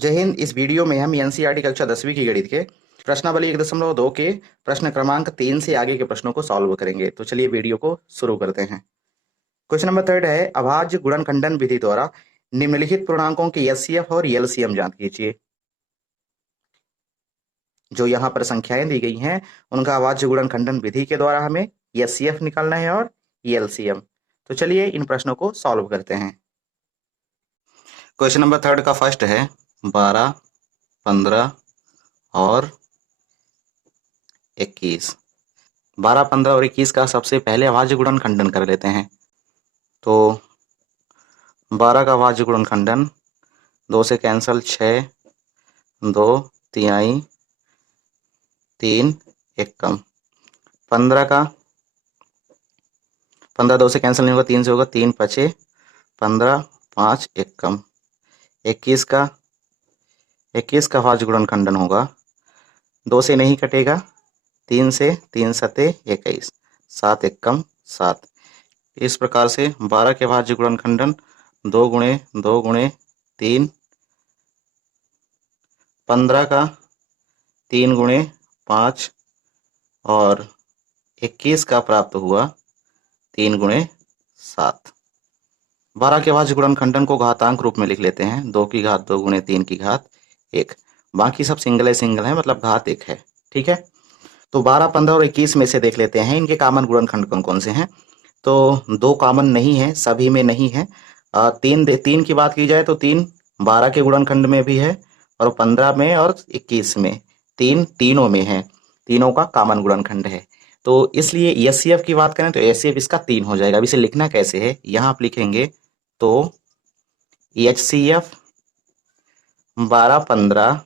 जय हिंद। इस वीडियो में हम एनसीईआरटी कक्षा 10वीं की गणित के प्रश्नावली 1.2 के प्रश्न क्रमांक 3 से आगे के प्रश्नों को सॉल्व करेंगे। तो चलिए वीडियो को शुरू करते हैं। क्वेश्चन नंबर 3 है, अभाज्य गुणनखंडन विधि द्वारा निम्नलिखित पूर्णांकों के एचसीएफ और एलसीएम ज्ञात कीजिए। जो यहाँ पर संख्याएं दी गई हैं उनका अभाज्य गुणनखंडन विधि के द्वारा हमें एचसीएफ निकालना है और एलसीएम। तो चलिए इन प्रश्नों को सॉल्व करते हैं। क्वेश्चन नंबर 3 का फर्स्ट है 12, 15 और 21। 12, 15 और 21 का सबसे पहले अभाज्य गुणनखंडन कर लेते हैं। तो 12 का अभाज्य गुणनखंडन 2 से कैंसल 6, 2 तिहाई 3 1 कम। 15 का 15 2 से कैंसिल नहीं होगा, 3 से होगा, 3 पचे 15 5 1 कम। 21 का अभाज्य गुणनखंडन होगा 2 से नहीं कटेगा, 3 से 3 सते 21, 7 1 कम 7। इस प्रकार से 12 के अभाज्य गुणनखंडन 2 गुणे 2 गुणे 3, 15 का 3 गुणे 5 और 21 का प्राप्त हुआ 3 गुणे 7। 12 के अभाज्य गुणनखंडन को घातांक रूप में लिख लेते हैं, 2 की घात 2 गुणे 3 की घात 1। बाकी सब सिंगल है, मतलब घात 1 है। ठीक है, तो 12, 15 और 21 में से देख लेते हैं इनके कॉमन गुणनखंड कौन कौन से हैं। तो 2 कॉमन नहीं है, सभी में नहीं है। 3 की बात की जाए तो 3 12 के गुणनखंड में भी है और 15 में और 21 में, 3 तीनों में है, तीनों का कॉमन गुणनखंड है। तो इसलिए एचसीएफ की बात करें तो एचसीएफ इसका 3 हो जाएगा। अब इसे लिखना कैसे है, यहाँ आप लिखेंगे तो एचसीएफ 12, 15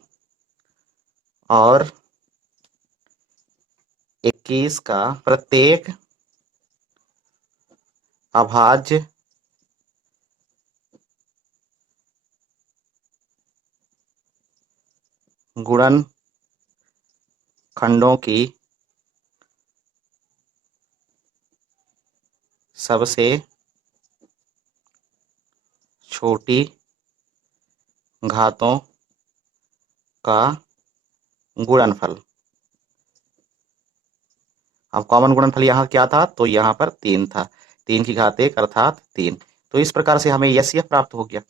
और 21 का प्रत्येक अभाज्य गुणनखंडों की सबसे छोटी घातों का गुणनफल। अब कॉमन गुणनफल यहाँ क्या था, तो यहाँ पर 3 था, 3 की घात 1 अर्थात 3। तो इस प्रकार से हमें एचसीएफ प्राप्त हो गया।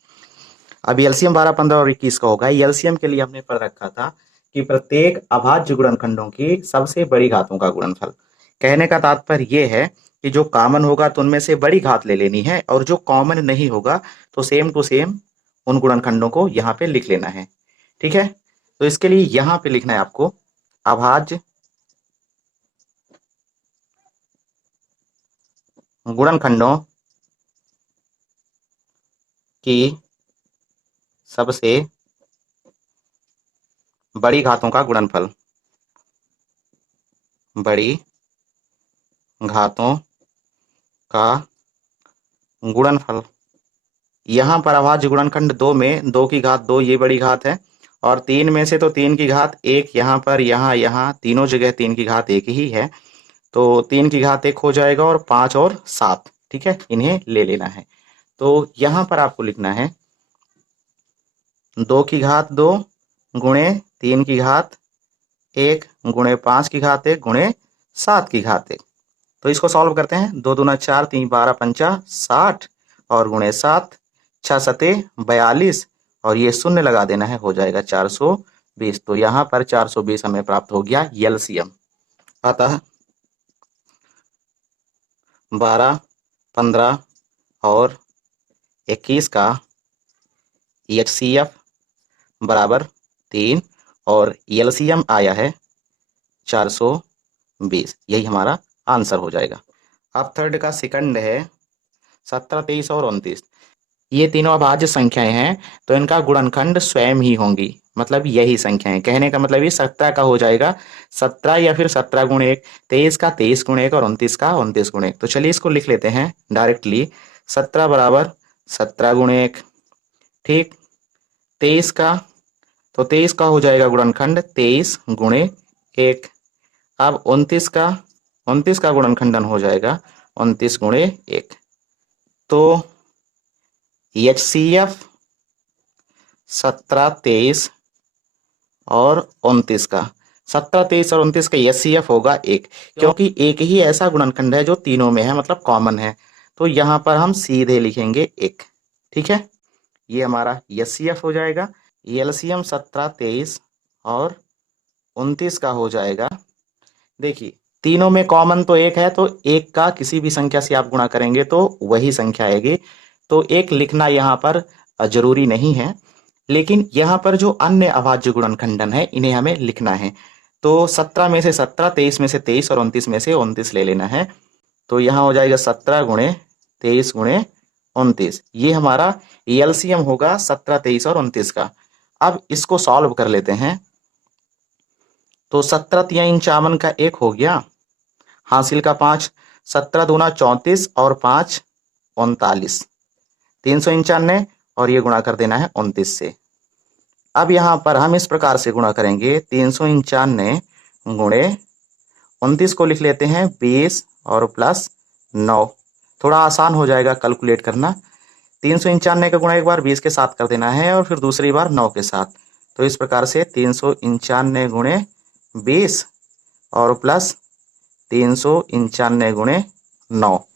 अब एलसीएम 12, 15 और 21 का होगा। एलसीएम के लिए हमने पढ़ रखा था कि प्रत्येक अभाज्य गुणनखंडों की सबसे बड़ी घातों का गुणनफल। कहने का तात्पर्य यह है कि जो कॉमन होगा तो उनमें से बड़ी घात ले लेनी है, और जो कॉमन नहीं होगा तो सेम टू सेम उन गुणनखंडों को यहाँ पे लिख लेना है। ठीक है, तो इसके लिए यहाँ पे लिखना है आपको अभाज्य गुणनखंडों की सबसे बड़ी घातों का गुणनफल। बड़ी घातों का गुणनफल। यहाँ पर अभाज्य गुणनखंड 2 में 2 की घात 2 ये बड़ी घात है, और 3 में से तो 3 की घात 1 यहाँ पर, यहाँ तीनों जगह 3 की घात 1 ही है, तो 3 की घात 1 हो जाएगा, और 5 और 7, ठीक है, इन्हें ले लेना है। तो यहाँ पर आपको लिखना है 2 की घात 2 गुणे 3 की घात 1 गुणे 5 की घात 1 गुणे 7 की घात 1। तो इसको सॉल्व करते हैं। 2 दूना 4, 3 12 पंचा 60 और गुणे 7, 6 सते 42 और ये शून्य लगा देना है, हो जाएगा 420। तो यहाँ पर 420 हमें प्राप्त हो गया एलसीएम। अतः 12, 15 और 21 का एचसीएफ बराबर 3 और एलसीएम आया है 420। यही हमारा आंसर हो जाएगा। अब थर्ड का सेकंड है 17, 23 और 29। ये तीनों अभाज्य संख्याएं हैं, तो इनका गुणनखंड स्वयं ही होंगी, मतलब यही संख्याएं। कहने का मतलब ये 17 का हो जाएगा 17 या फिर 17 गुणे 1, 23 का 23 गुणे 1 और 29 का 29 गुणे 1। तो चलिए इसको लिख लेते हैं डायरेक्टली। 17 बराबर 17 गुणे 1, ठीक। 23 का, तो 23 का हो जाएगा गुणनखंड 23 गुणे 1। अब 29 का गुणनखंडन हो जाएगा 29 गुणे 1। तो एचसीएफ 17, 23 और 29 का। 17, 23 और 29 का एचसीएफ होगा 1, क्योंकि एक ही ऐसा गुणनखंड है जो तीनों में है, मतलब कॉमन है। तो यहाँ पर हम सीधे लिखेंगे 1। ठीक है, ये हमारा एचसीएफ हो जाएगा। एलसीएम 17, 23 और 29 का हो जाएगा। देखिए, तीनों में कॉमन तो 1 है, तो 1 का किसी भी संख्या से आप गुणा करेंगे तो वही संख्या आएगी। तो 1 लिखना यहाँ पर जरूरी नहीं है, लेकिन यहाँ पर जो अन्य अभाज्य गुणनखंडन है इन्हें हमें लिखना है। तो 17 में से 17, 23 में से 23 और 29 में से 29 ले लेना है। तो यहाँ हो जाएगा 17 गुणे 23 गुणे 29। ये हमारा एलसीएम होगा 17, 23 और 29 का। अब इसको सॉल्व कर लेते हैं। तो 17 तिया 51 का 1 हो गया, हासिल का 5, 17 दूना 34 और 5 39, 395 और ये गुणा कर देना है 29 से। अब यहाँ पर हम इस प्रकार से गुणा करेंगे, 395 गुणे 29 को लिख लेते हैं 20 और प्लस 9। थोड़ा आसान हो जाएगा कैलकुलेट करना। 395 का गुणा एक बार 20 के साथ कर देना है और फिर दूसरी बार 9 के साथ। तो इस प्रकार से 395 गुणे 20 और प्लस 395 गुणे 9।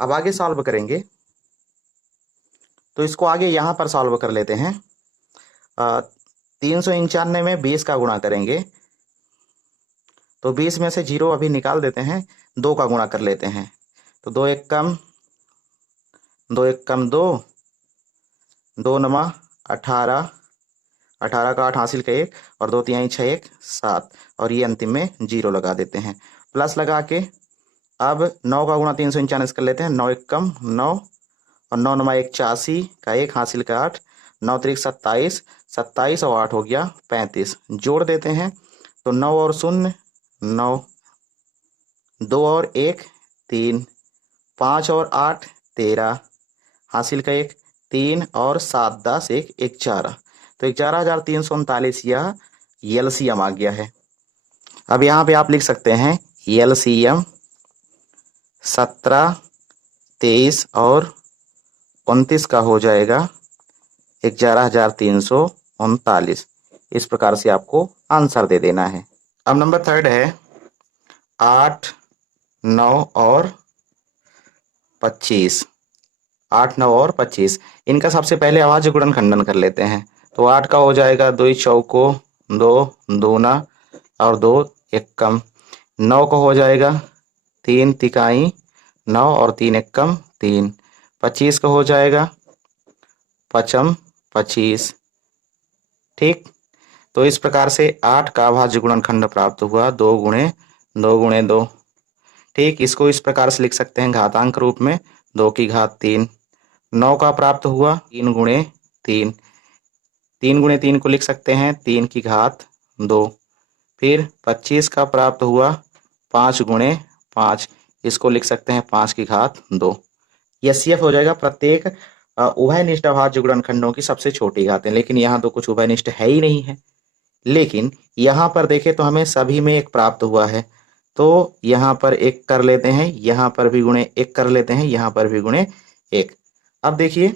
अब आगे सॉल्व करेंगे, तो इसको आगे यहाँ पर सॉल्व कर लेते हैं। 395 में 20 का गुणा करेंगे, तो 20 में से 0 अभी निकाल देते हैं, 2 का गुणा कर लेते हैं। तो 2 एक कम 2 एक कम 2, 2 नमा 18, 18 का 8 हासिल का 1 और 2 तिहाई 6 1 7 और ये अंतिम में 0 लगा देते हैं। प्लस लगा के अब 9 का गुणा 395 कर लेते हैं, 9 एक कम 9 और 9 नमा 81 का 1 हासिल का 8, 9 त्रिक 27, 27 और 8 हो गया 35। जोड़ देते हैं तो 9 और 0 9, 2 और 1 3, 5 और 8 13, हासिल का 1 3 और 7 10 1 11। तो 11,339 यह एलसीएम आ गया है। अब यहाँ पे आप लिख सकते हैं एलसीएम 17, 23 और 29 का हो जाएगा 11,339। इस प्रकार से आपको आंसर दे देना है। अब नंबर 3 है 8, 9 और 25। 8, 9 और 25 इनका सबसे पहले अभाज्य गुणनखंडन कर लेते हैं। तो 8 का हो जाएगा 2 चौको 2 दूना और 2 एकम। 9 का हो जाएगा 3 तिकाई 9 और 3 एकम 3। 25 का हो जाएगा 5 25। ठीक, तो इस प्रकार से 8 का अभाज्य गुणनखंड प्राप्त हुआ 2 गुणे 2 गुणे 2। ठीक, इसको इस प्रकार से लिख सकते हैं घातांक रूप में 2 की घात 3। 9 का प्राप्त हुआ 3 गुणे 3, 3 गुणे 3 को लिख सकते हैं 3 की घात 2। फिर 25 का प्राप्त हुआ 5 गुणे 5, इसको लिख सकते हैं 5 की घात 2। एचसीएफ हो जाएगा प्रत्येक उभयनिष्ठ अभाज्य गुणनखंडों की सबसे छोटी घातें। लेकिन यहाँ तो कुछ उभयनिष्ठ है ही नहीं है, लेकिन यहाँ पर देखें तो हमें सभी में 1 प्राप्त हुआ है। तो यहाँ पर 1 कर लेते हैं, यहाँ पर भी गुणे 1 कर लेते हैं, यहाँ पर भी गुणे 1। अब देखिए,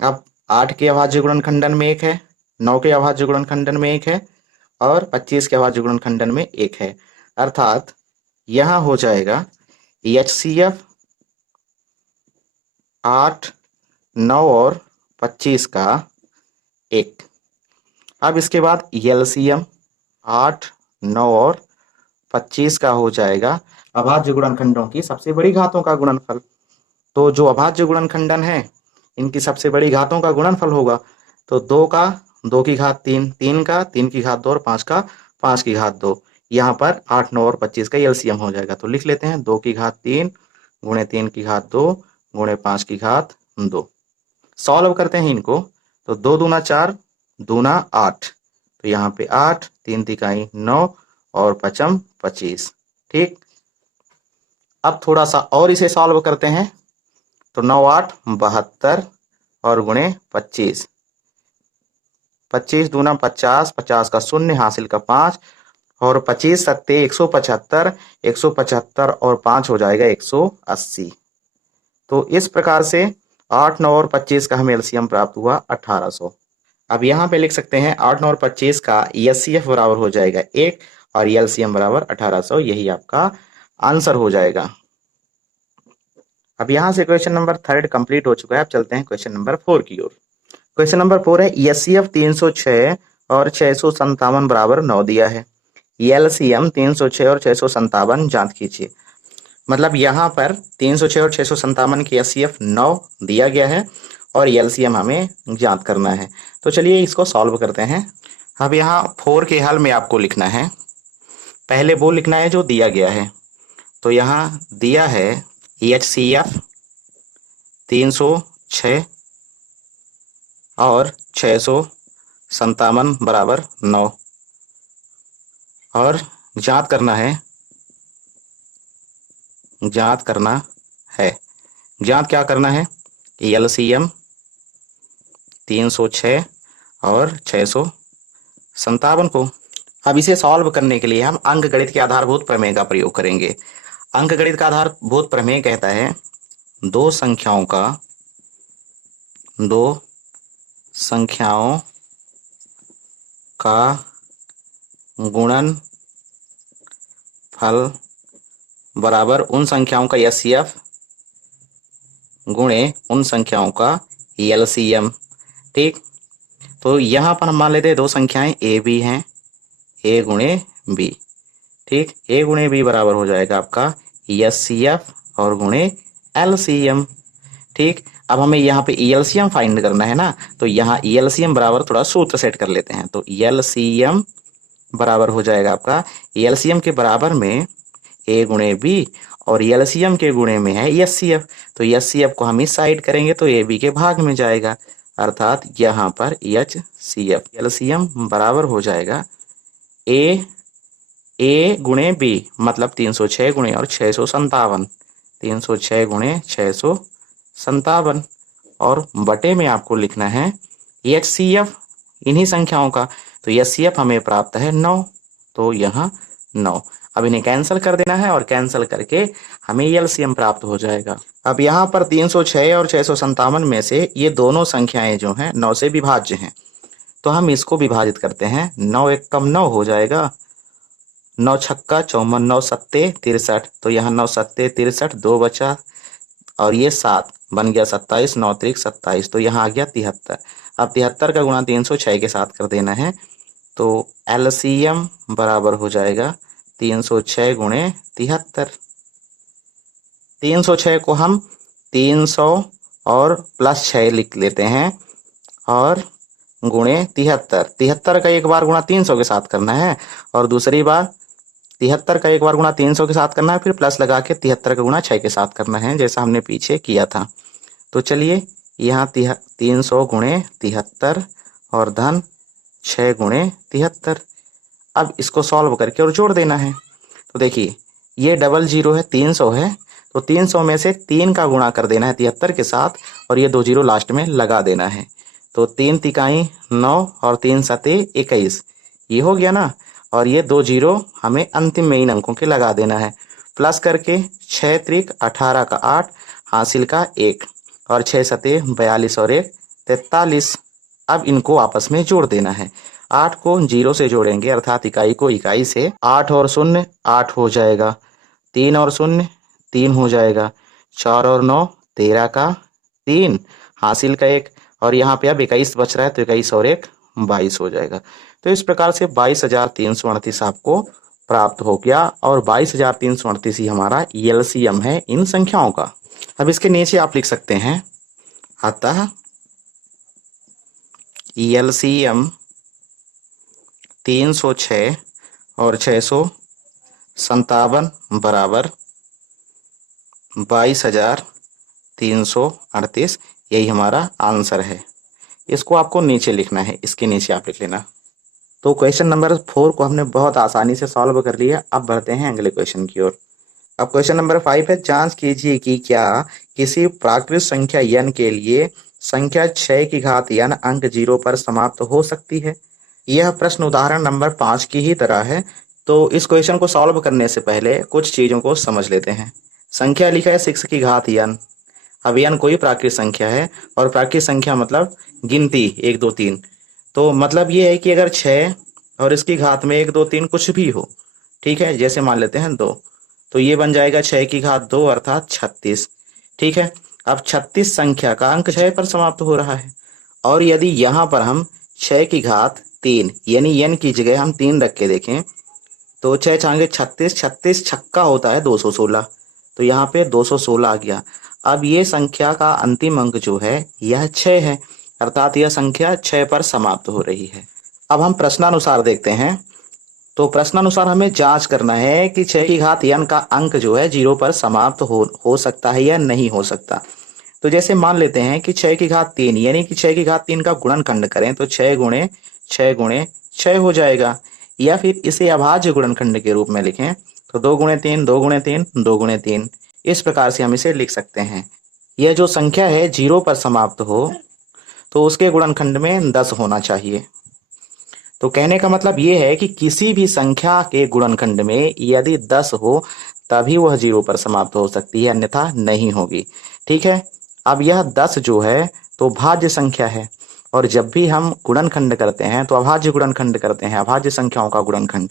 अब 8 के अभाज्य गुणनखंडन में 1 है, 9 के अभाज्य गुणनखंडन में 1 है और 25 के अभाज्य गुणनखंडन में 1 है। अर्थात यहाँ हो जाएगा एचसीएफ 8, 9 और 25 का 1। अब इसके बाद एलसीएम 8, 9 और 25 का हो जाएगा अभाज्य गुणनखंडों की सबसे बड़ी घातों का गुणनफल। तो जो अभाज्य गुणनखंडन है इनकी सबसे बड़ी घातों का गुणनफल होगा। तो 2 का 2 की घात 3, 3 का 3 की घात 2 और 5 का 5 की घात 2। यहाँ पर 8, 9 और 25 का एलसीएम हो जाएगा। तो लिख लेते हैं 2 की घात 3 गुणे 3 की घात 2 गुणे 5 की घात 2। सॉल्व करते हैं इनको, तो 2 दूना 4 दूना 8, तो यहाँ पे 8 3 तिकाई 9 और 5 25। ठीक, अब थोड़ा सा और इसे सॉल्व करते हैं। तो 9 8 72 और गुणे 25, 25 दूना 50, 50 का 0 हासिल का 5 और 25 सत्ते 175, 175 और 5 हो जाएगा 180। तो इस प्रकार से 8, 9 और 25 का हमें एलसीएम प्राप्त हुआ 1800। अब यहाँ पे लिख सकते हैं 8 और 25 का एचसीएफ बराबर हो जाएगा 1 और एलसीएम बराबर 1800। यही आपका आंसर हो जाएगा। अब यहाँ से क्वेश्चन नंबर 3 कंप्लीट हो चुका है। अब चलते हैं क्वेश्चन नंबर 4 की ओर। क्वेश्चन नंबर 4 है एचसीएफ 306 और 657 बराबर 9 दिया है। एलसीएम 306 और 657 ज्ञात कीजिए। मतलब यहाँ पर 306 और 657 की एचसीएफ 9 दिया गया है और एलसीएम हमें ज्ञात करना है। तो चलिए इसको सॉल्व करते हैं। अब यहाँ 4 के हल में आपको लिखना है, पहले वो लिखना है जो दिया गया है। तो यहाँ दिया है एचसीएफ 306 और 657 बराबर 9 और ज्ञात करना है ज्ञात क्या करना है एलसीएम 306 और 657 को। अब इसे सॉल्व करने के लिए हम अंकगणित के आधारभूत प्रमेय का प्रयोग करेंगे। अंकगणित का आधारभूत प्रमेय कहता है दो संख्याओं का गुणनफल बराबर उन संख्याओं का एचसीएफ गुणे उन संख्याओं का एलसीएम। ठीक, तो यहाँ पर हम मान लेते हैं दो संख्याएं ए बी हैं, ए गुणे बी। ठीक, ए गुणे बी बराबर हो जाएगा आपका एचसीएफ और गुणे एलसीएम। ठीक, अब हमें यहाँ पे एलसीएम फाइंड करना है ना, तो यहाँ एलसीएम बराबर थोड़ा सूत्र सेट कर लेते हैं। तो एलसीएम बराबर हो जाएगा आपका, एलसीएम के बराबर में ए गुणे बी और एलसीएम के गुणे में है एचसीएफ। तो एचसीएफ को हम इस साइड करेंगे तो ए बी के भाग में जाएगा, अर्थात यहाँ पर एचसीएफ। एलसीएम बराबर हो जाएगा ए गुणे बी, मतलब 306 गुणे और 657, 306 गुणे 657 और बटे में आपको लिखना है एचसीएफ इन्हीं संख्याओं का। तो एचसीएफ हमें प्राप्त है 9, तो यहाँ 9। अब इन्हें कैंसिल कर देना है और कैंसिल करके हमें एलसीएम प्राप्त हो जाएगा। अब यहाँ पर 306 और 657 में से ये दोनों संख्याएं जो हैं 9 से विभाज्य हैं, तो हम इसको विभाजित करते हैं। 9 एक कम 9 हो जाएगा, 9 छक्का 54, 9 सत्ते 63, तो यहाँ 9 सत्ते 63, 2 बचा और ये 7 बन गया 27, 9 त्रिक 27, तो यहाँ आ गया 73। अब 73 का गुणा 306 के साथ कर देना है, तो एलसीएम बराबर हो जाएगा 306 गुणे 73। 306 को हम 300 और प्लस 6 लिख लेते हैं और गुणे 73। 73 का एक बार गुणा 300 के साथ करना है और दूसरी बार 73 का एक बार गुणा 300 के साथ करना है, फिर प्लस लगा के 73 का गुणा 6 के साथ करना है, जैसा हमने पीछे किया था। तो चलिए यहाँ 300 गुणे 73 और धन 6 गुणे 73। अब इसको सॉल्व करके और जोड़ देना है। तो देखिए ये डबल जीरो है, 300 है, तो 300 में से 3 का गुणा कर देना है 73 के साथ और ये 2 जीरो लास्ट में लगा देना है। तो 3 तिकाई 9 और 3 सते 21, ये हो गया ना, और ये 2 जीरो हमें अंतिम में इन अंकों के लगा देना है। प्लस करके 6 त्रिक 18 का 8 हासिल का 1 और 6 सते 42 और 1 43। अब इनको आपस में जोड़ देना है। 8 को 0 से जोड़ेंगे, अर्थात इकाई को इकाई से। 8 और 0 8 हो जाएगा, 3 और 0 3 हो जाएगा, 4 और 9 13 का 3 हासिल का 1 और यहाँ पे अब 21 बच रहा है, तो 21 और 1 22 हो जाएगा। तो इस प्रकार से 22,338 आपको प्राप्त हो गया और 22,338 ही हमारा एलसीएम है इन संख्याओं का। अब इसके नीचे आप लिख सकते हैं, अतः एलसीएम 306 और 657 बराबर 22,338, यही हमारा आंसर है। इसको आपको नीचे लिखना है, इसके नीचे आप लिख लेना। तो क्वेश्चन नंबर 4 को हमने बहुत आसानी से सॉल्व कर लिया। अब बढ़ते हैं अगले क्वेश्चन की ओर। अब क्वेश्चन नंबर 5 है, जांच कीजिए कि क्या किसी प्राकृत संख्या n के लिए संख्या 6 की घात n अंक 0 पर समाप्त हो सकती है। यह प्रश्न उदाहरण नंबर 5 की ही तरह है। तो इस क्वेश्चन को सॉल्व करने से पहले कुछ चीजों को समझ लेते हैं। संख्या लिखा है 6 की घात n। अब n कोई प्राकृत संख्या है और प्राकृत संख्या मतलब गिनती 1 2 3, तो मतलब ये है कि अगर 6 और इसकी घात में 1 2 3 कुछ भी हो, ठीक है, जैसे मान लेते हैं 2, तो ये बन जाएगा 6 की घात 2 अर्थात 36। ठीक है, अब 36 संख्या का अंक 6 पर समाप्त हो रहा है। और यदि यहाँ पर हम 6 की घात 3 यानी n की जगह हम 3 रख के देखें तो 6 छांगे 36, 36 छक्का होता है 216, तो यहाँ पे 216 आ गया। अब ये संख्या का अंतिम अंक जो है यह 6 है, अर्थात यह संख्या 6 पर समाप्त हो रही है। अब हम प्रश्नानुसार देखते हैं। तो प्रश्नानुसार हमें जांच करना है कि 6 की घात n का अंक जो है 0 पर समाप्त हो सकता है या नहीं हो सकता। तो जैसे मान लेते हैं कि 6 की घात 3 यानी कि 6 की घात 3 का गुणनखंड करें तो 6 गुणे 6 गुणे 6 हो जाएगा, या फिर इसे अभाज्य गुणनखंड के रूप में लिखें तो 2 गुणे 3 2 गुणे 3 2 गुणे 3, इस प्रकार से हम इसे लिख सकते हैं। यह जो संख्या है 0 पर समाप्त हो तो उसके गुणनखंड में 10 होना चाहिए। तो कहने का मतलब ये है कि किसी भी संख्या के गुणनखंड में यदि 10 हो तभी वह 0 पर समाप्त हो सकती है, अन्यथा नहीं होगी। ठीक है, अब यह 10 जो है तो भाज्य संख्या है, और जब भी हम गुणनखंड करते हैं तो अभाज्य गुणनखंड करते हैं, अभाज्य संख्याओं का गुणनखंड।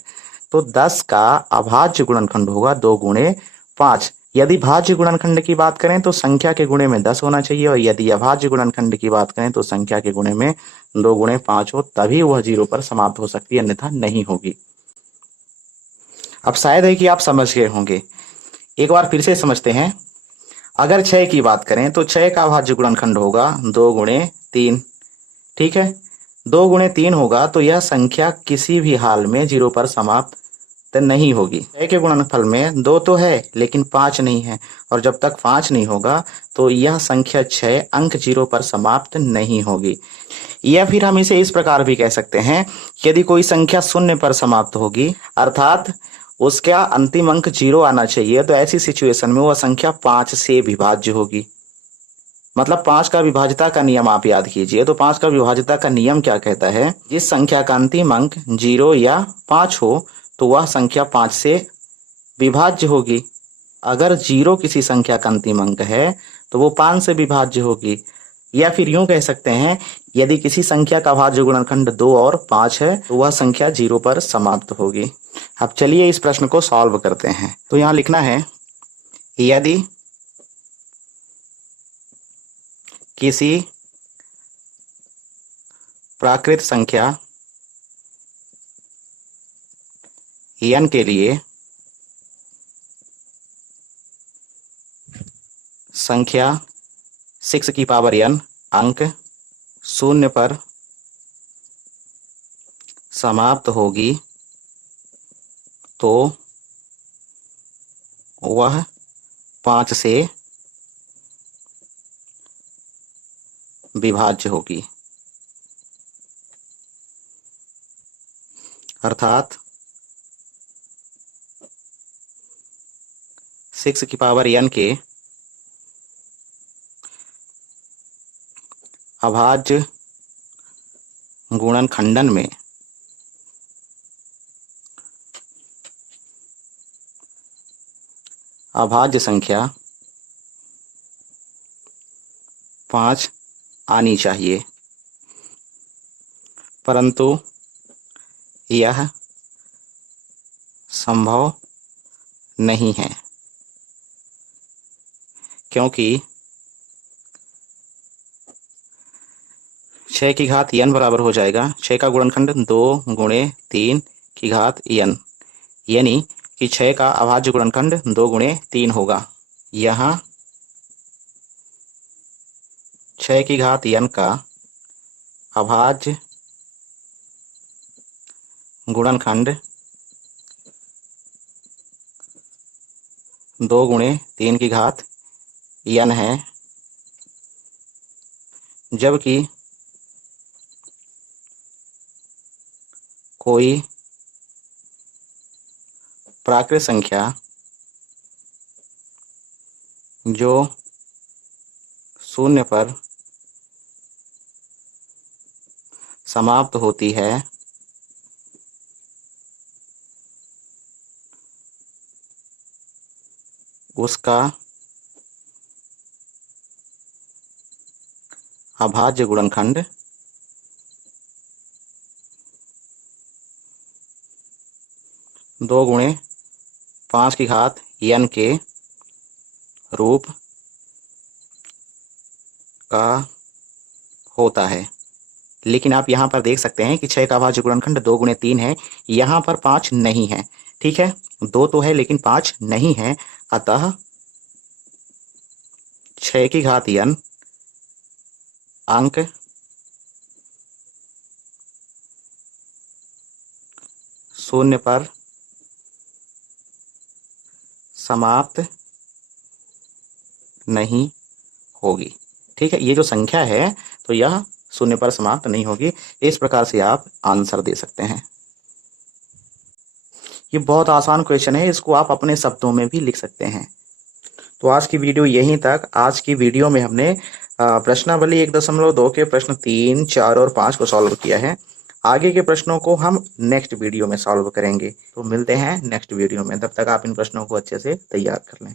तो 10 का अभाज्य गुणनखंड होगा 2 गुणे 5। यदि भाज्य गुणनखंड की बात करें तो संख्या के गुणे में 10 होना चाहिए, और यदि अभाज्य गुणनखंड की बात करें तो संख्या के गुणे में 2 गुणे 5 हो तभी वह 0 पर समाप्त हो सकती है, अन्यथा नहीं होगी। अब शायद है कि आप समझ गए होंगे, एक बार फिर से समझते हैं। अगर 6 की बात करें तो 6 का अभाज्य गुणनखंड होगा 2 गुणे 3। ठीक है, 2 गुणे 3 होगा तो यह संख्या किसी भी हाल में 0 पर समाप्त नहीं होगी। 6 के गुणनफल में 2 तो है लेकिन 5 नहीं है, और जब तक 5 नहीं होगा तो यह संख्या 6 अंक 0 पर समाप्त नहीं होगी। या फिर हम इसे इस प्रकार भी कह सकते हैं, यदि कोई संख्या 0 पर समाप्त होगी अर्थात उसका अंतिम अंक 0 आना चाहिए, तो ऐसी सिचुएशन में वह संख्या 5 से विभाज्य होगी। मतलब 5 का विभाज्यता का नियम आप याद कीजिए। तो 5 का विभाज्यता का नियम क्या कहता है, जिस संख्या का अंतिम अंक 0 या 5 हो तो वह संख्या 5 से विभाज्य होगी। अगर 0 किसी संख्या का अंतिम अंक है तो वो 5 से विभाज्य होगी। या फिर यूं कह सकते हैं, यदि किसी संख्या का भाज्य गुणनखंड 2 और 5 है तो वह संख्या 0 पर समाप्त होगी। अब चलिए इस प्रश्न को सॉल्व करते हैं। तो यहां लिखना है, यदि किसी प्राकृत संख्या n के लिए संख्या 6 की पावर n अंक 0 पर समाप्त होगी तो वह 5 से विभाज्य होगी। अर्थात 6 की पावर n के अभाज्य गुणनखंडन में अभाज्य संख्या 5 आनी चाहिए, परंतु यह संभव नहीं है, क्योंकि 6 की घात n बराबर हो जाएगा 6 का गुणनखंड 2 गुणे 3 की घात n, यानी कि 6 का अभाज्य गुणनखंड 2 गुणे 3 होगा। यहाँ 6 की घात n का अभाज्य गुणनखंड 2 गुणे 3 की घात n है, जबकि कोई प्राकृत संख्या जो 0 पर समाप्त होती है उसका अभाज्य गुणनखंड 2 गुणे 5 की घात n के रूप का होता है। लेकिन आप यहाँ पर देख सकते हैं कि 6 का अभाज्य गुणनखंड 2 गुणे 3 है, यहाँ पर 5 नहीं है। ठीक है, 2 तो है लेकिन 5 नहीं है, अतः 6 की घात n अंक 0 पर समाप्त नहीं होगी। ठीक है, ये जो संख्या है तो यह 0 पर समाप्त नहीं होगी। इस प्रकार से आप आंसर दे सकते हैं। ये बहुत आसान क्वेश्चन है, इसको आप अपने शब्दों में भी लिख सकते हैं। तो आज की वीडियो यहीं तक। आज की वीडियो में हमने प्रश्नावली 1.2 के प्रश्न 3, 4 और 5 को सॉल्व किया है। आगे के प्रश्नों को हम नेक्स्ट वीडियो में सॉल्व करेंगे। तो मिलते हैं नेक्स्ट वीडियो में, तब तक आप इन प्रश्नों को अच्छे से तैयार कर लें।